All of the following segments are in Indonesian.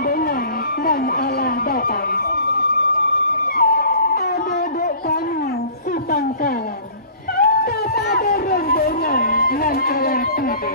rombongan dan Allah datang. Adik kami si Pangkalan, kepada rombongan dan Allah tiba.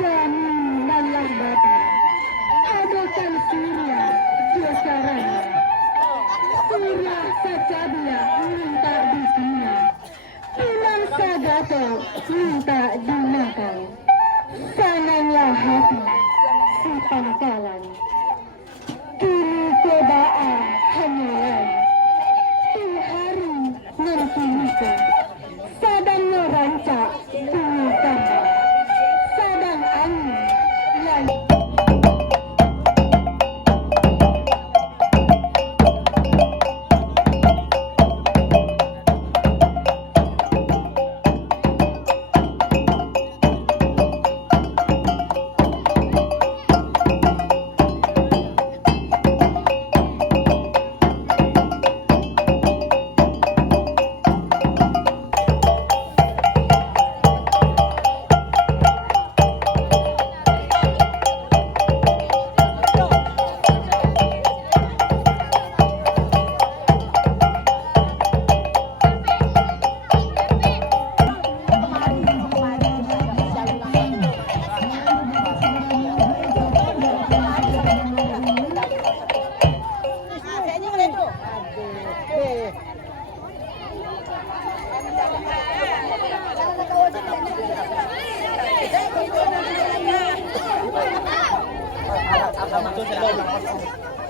Jamin Allah datang. Adokan Syria, Jokaranya. Syria Sacabia minta dipina. Pinang Sagato minta dimakan. Sananglah hati si Pangkalan. Kini kebaan hanyalan. Di hari nanti nikah. Sadang merancak bunyi gambar. Sadang angin yang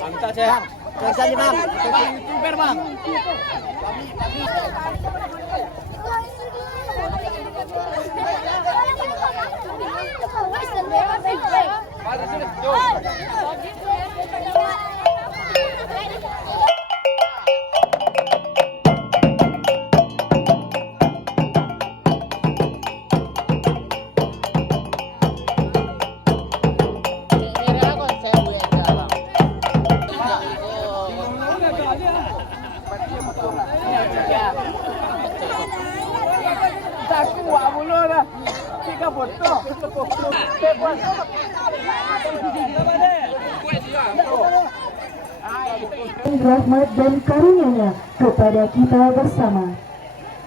Angkat sehat. Kerja di bang. YouTuber bang. rahmat dan karunia-Nya kepada kita bersama.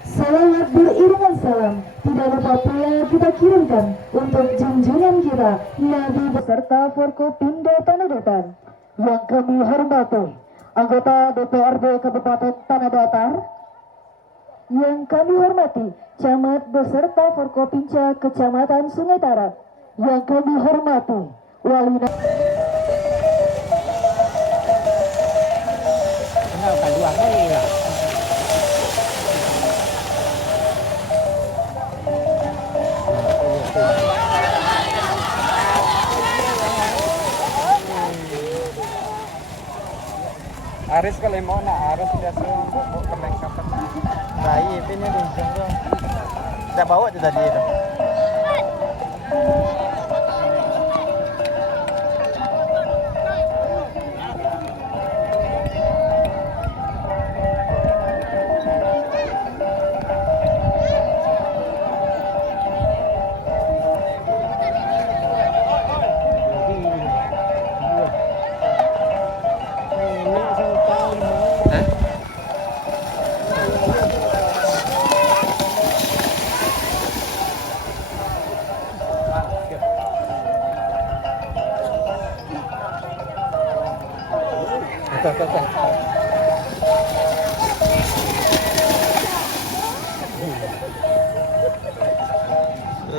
Salawat beriringan salam tidak lupa pula kita kirimkan untuk junjungan kita Nabi beserta Forkopimda Tanah Datar yang kami hormati anggota DPRD Kabupaten Tanah Datar, yang kami hormati Camat beserta Forkopimda Kecamatan Sungai Tara, yang kami hormati Wali Aris kalau mau Aris biasa untuk perlengkapan bayi ini di jenggot. Kita bawa itu tadi itu.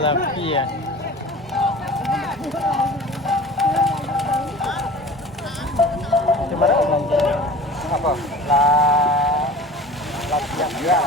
Lapia. Coba apa? Lapia ya.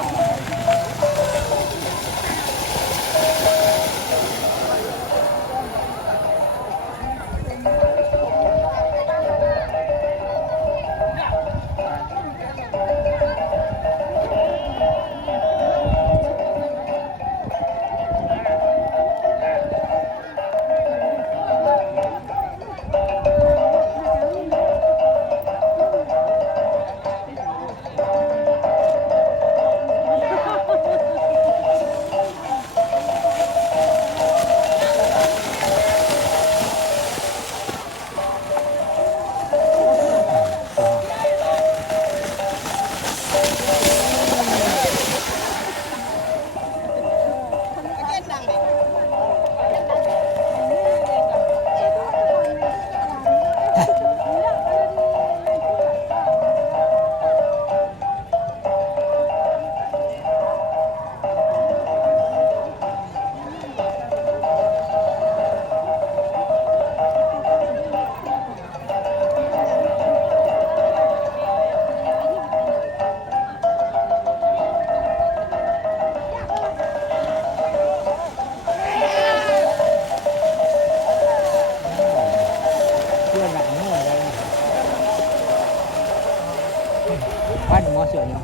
Kan maksudnya.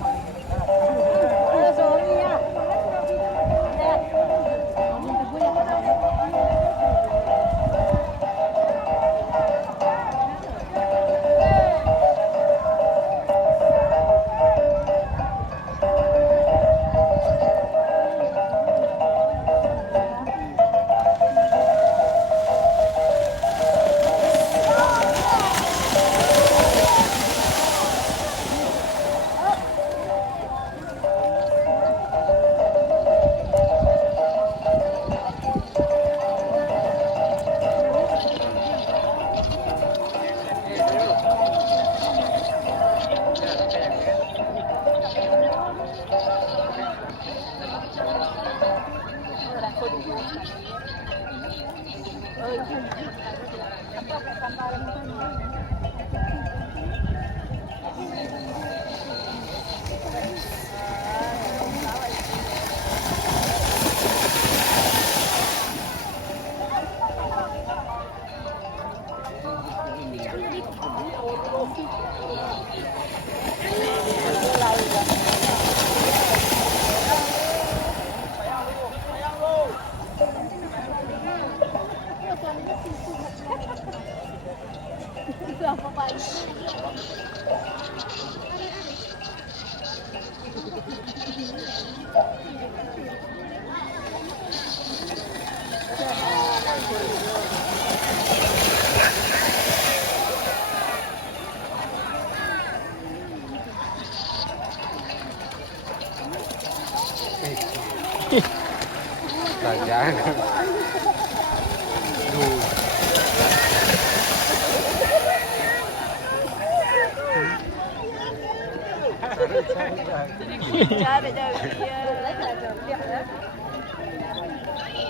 Jangan.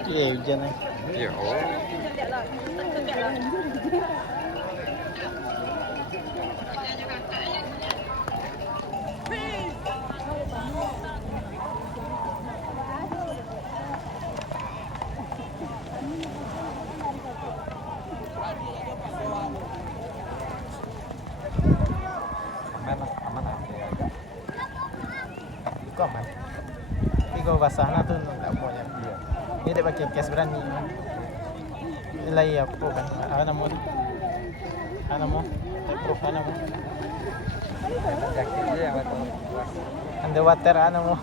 Iya hujan nih. Iya. Kok man? Tapi kalau basahnya tuh nggak punya dia. Dia pakai kes berani. Ilai apa kan? Apa namanya? Apa namanya? Proof apa namanya? Jaket apa? Underwater apa namanya?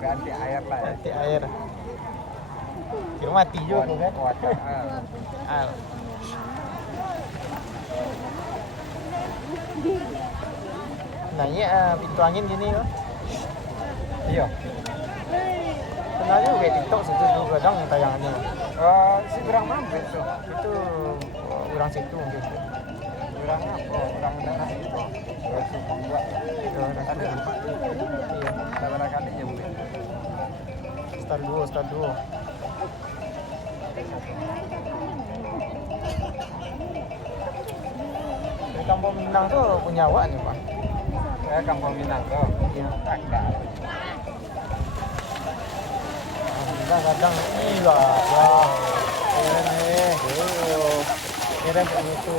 Ganti air lah. Ganti air. Kira mati juga kan? Water. Nah ini pintu angin gini loh. Iya. Kenalnya kayak TikTok situ juga kadang tayangannya. Si kurang mampir tuh. Itu kurang situ mungkin. Kurang apa? Kurang daerah itu. Kurang suku gua. Itu ada empat. Iya. Berapa kali ya mungkin. Start dua. Di Kampung Minang tuh punya awak nih Pak. Ya Kampung Minang tuh. Iya. Agak. Kadang iya keren nih keren itu